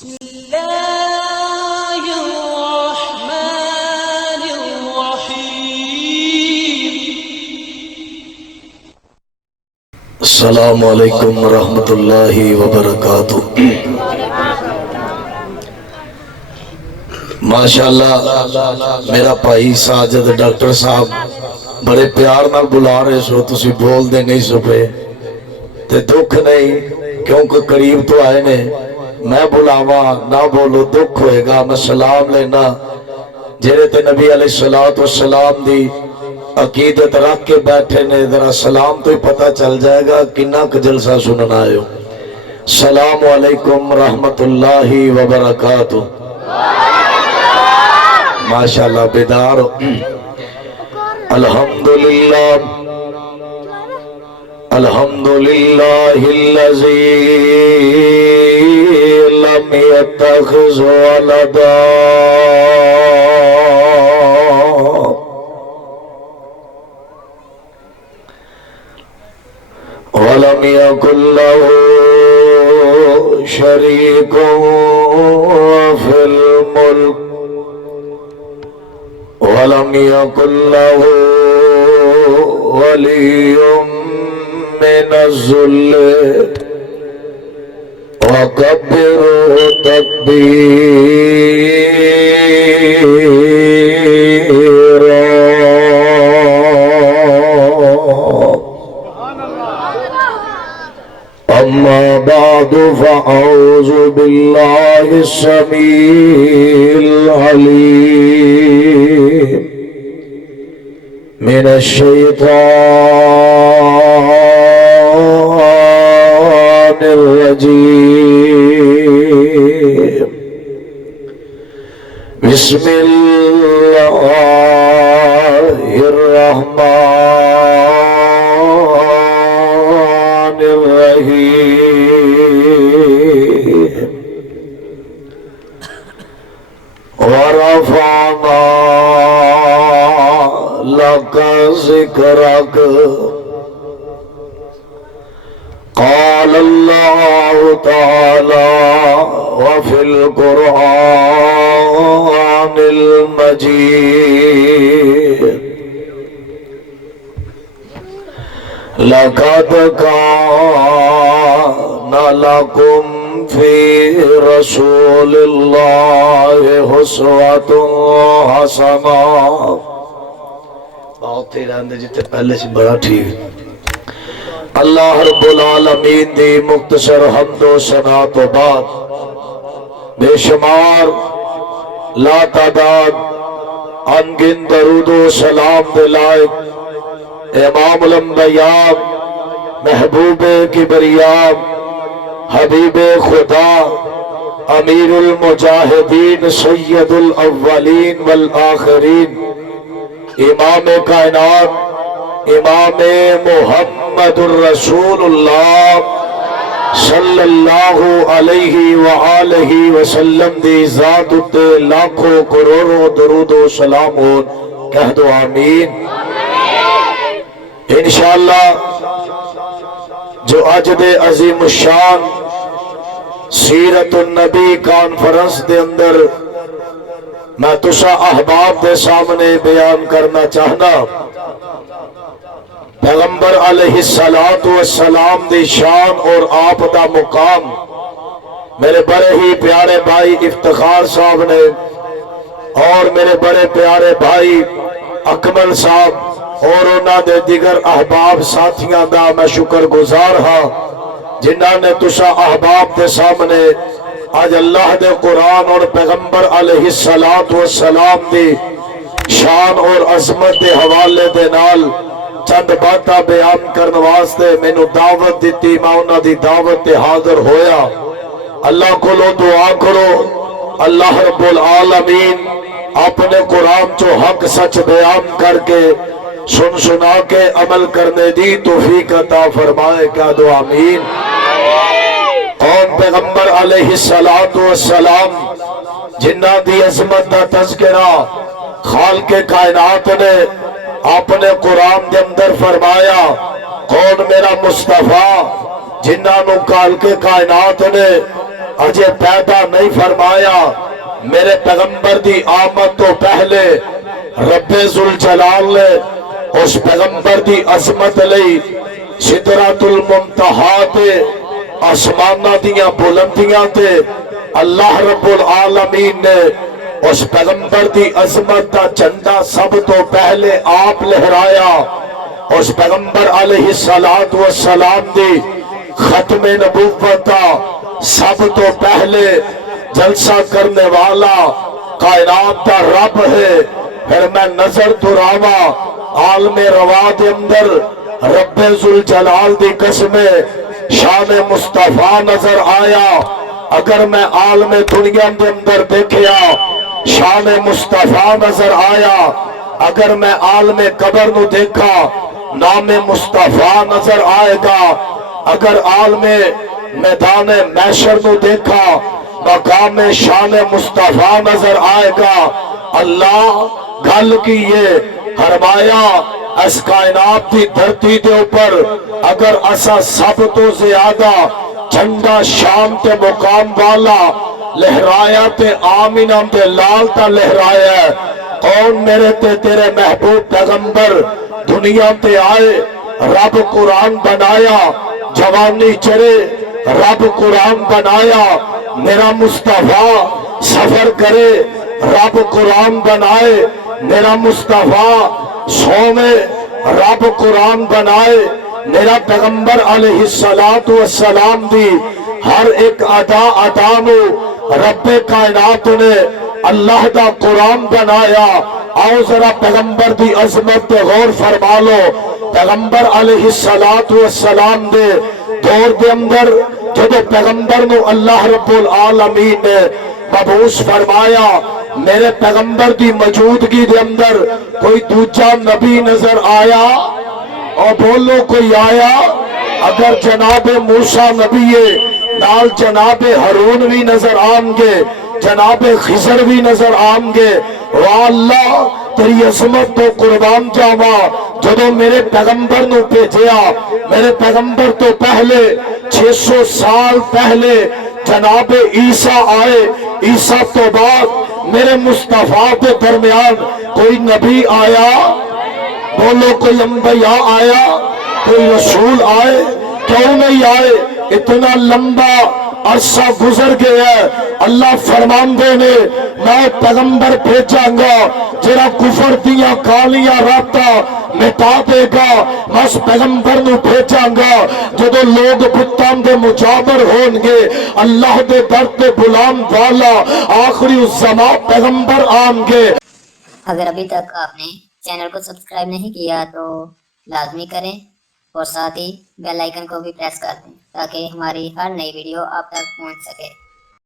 بسم الله الرحمن الرحيم. السلام علیکم ورحمۃ اللہ وبرکاتہ. ماشاءاللہ میرا بھائی ساجد ڈاکٹر صاحب بڑے پیار نال بلا رہے سو، تسی بول دے نہیں سو پے تے دکھ نہیں کیونکہ قریب تو آئے نے. میں بلاوا نہ بولو دکھ ہوئے گا. میں سلام لینا جیرے تے نبی علیہ السلام دی عقیدت رکھ کے بیٹھے نے. ذرا سلام تو ہی پتہ چل جائے گا کنہ کا جلسہ سننا آئے ہو. السلام علیکم رحمت اللہ وبرکاتہ. ماشاءاللہ بیدار ہو. الحمدللہ الحمدللہ الذی لم يتخذ ولدا ولم يكن له شريك في الملك ولم يكن له ولي من الذل وكبره تكبيرا. أما بعد فأعوذ بالله السميع العليم من الشيطان الرجيم. بسم الله الرحمن الرحيم. ورفعنا لك ذكرك. قال الله تعالى وفي القرآن المجيد لقد كان لكم في رسول الله أسوة حسنة. بہت ہی رہندے جتے پہلے سے بڑا ٹھیک. اللہ رب العالمین دی مختصر حمد و ثنا تو بعد بے شمار لا تعداد انگن درود و سلام دلائق امام الانبیاء محبوب کبریاء حبیب خدا امیر المجاہدین سید الاولین والآخرین امام کائنات امام محمد الرسول اللہ صلی اللہ علیہ وآلہ وسلم دی ذات تے لاکھوں کروڑوں درود و سلام ہو. کہہ دو آمین. انشاءاللہ جو اج دے عظیم الشان سیرت النبی کانفرنس دے اندر میں تسا احباب دے سامنے بیان کرنا چاہنا پیغمبر علیہ السلام دی شان اور آپ دا مقام. میرے بڑے ہی پیارے بھائی افتخار صاحب نے اور میرے بڑے پیارے بھائی اکمل صاحب اور انہاں دے دیگر احباب ساتھیاں دا میں شکر گزار ہاں جنہاں نے تسا احباب دے سامنے آج اللہ دے قرآن اور پیغمبر علیہ السلام دی شان اور عظمت دے حوالے دے نال چند باتاں بیان کرنے واسطے میں نو دعوت دیتی. میں انہاں دی دعوت تے حاضر ہویا. اللہ کو لو دعا کرو اللہ رب العالمین اپنے قرآن جو حق سچ بیان کر کے سن سنا کے عمل کرنے دی توفیق عطا فرمائے. کہہ دو آمین. اور پیغمبر علیہ السلام جنہ دی عظمت دا تذکرہ خالق کائنات نے اپنے قرآن دے اندر فرمایا. کون میرا مصطفیٰ جنہاں نو خالق کائنات نے اجے پیدا نہیں فرمایا میرے پیغمبر دی آمد تو پہلے رب ذوالجلال نے اس پیغمبر دی عظمت لئی سدرۃ المنتہا تے آسماناں دیاں بلندیاں تے اللہ رب العالمین نے اس پیغمبر دی عظمت دا جھنڈا سب تو پہلے آپ لہرایا. اس پیغمبر علیہ السلام دی ختم نبوت دا سب تو پہلے جلسہ کرنے والا کائنات دا رب ہے. پھر میں نظر دراوا عالم روا دے اندر رب ذوالجلال دی قسم شان مصطفیٰ نظر آیا. اگر میں عالم دنیا دے اندر دیکھیا شان مصطفیٰ نظر آیا. اگر میں عالم قبر نو دیکھا نام مصطفیٰ نظر آئے گا. اگر عالم میدان محشر نو دیکھا مقام شان مصطفیٰ نظر آئے گا. اللہ گل کی یہ فرمایا اس کائنات دی دھرتی دے اوپر اگر اسا سب تو زیادہ جھنڈا شام تے مقام والا لہرایا تے آمینہ تے لال تا لہرایا ہے. کون میرے تے تیرے محبوب پیغمبر دنیا تے آئے رب قرآن بنایا جوانی چرے رب قرآن بنایا. میرا مصطفیٰ سفر کرے رب قرآن بنائے. میرا مصطفیٰ سومے رب قرآن بنائے. میرا پیغمبر علیہ السلام دی ہر ایک ادا نو رب کائنات نے اللہ دا قرآن بنایا. آؤ ذرا پیغمبر دی عظمت پہ غور فرما لو. پیغمبر علیہ السلام دے دور دے اندر جب پیغمبر نو اللہ رب العالمین نے مبعوث فرمایا میرے پیغمبر دی موجودگی دے اندر کوئی دوجا نبی نظر آیا؟ اور بولو کوئی آیا؟ اگر جناب موسیٰ نبی ہے نال جناب ہارون بھی نظر آن گے جناب خضر بھی نظر آن گے. واہ اللہ تیری عظمت تو قربان جاوا. جدو میرے پیغمبر نو بھیجیا میرے پیغمبر تو پہلے 600 سال پہلے جناب عیسیٰ آئے. عیسیٰ تو بعد میرے مصطفیٰ کے درمیان کوئی نبی آیا؟ بولو کوئی انبیاء آیا؟ کوئی رسول آئے؟ کیوں نہیں آئے؟ اتنا لمبا عرصہ گزر گیا ہے. اللہ فرماندے نے میں پیغمبر بھیجاں گا جڑا کفر دیاں کالیاں راتاں مٹا دے گا. میں اس پیغمبر نو بھیجاں گا جدو لوگ بتاں دے مجابر ہون گے اللہ دے در تے بلان والا آخری الزمان پیغمبر آن گے. اگر ابھی تک آپ نے چینل کو سبسکرائب نہیں کیا تو لازمی کریں اور ساتھ ہی بیل آئیکن کو بھی پریس کر دیں تاکہ ہماری ہر نئی ویڈیو آپ تک پہنچ سکے.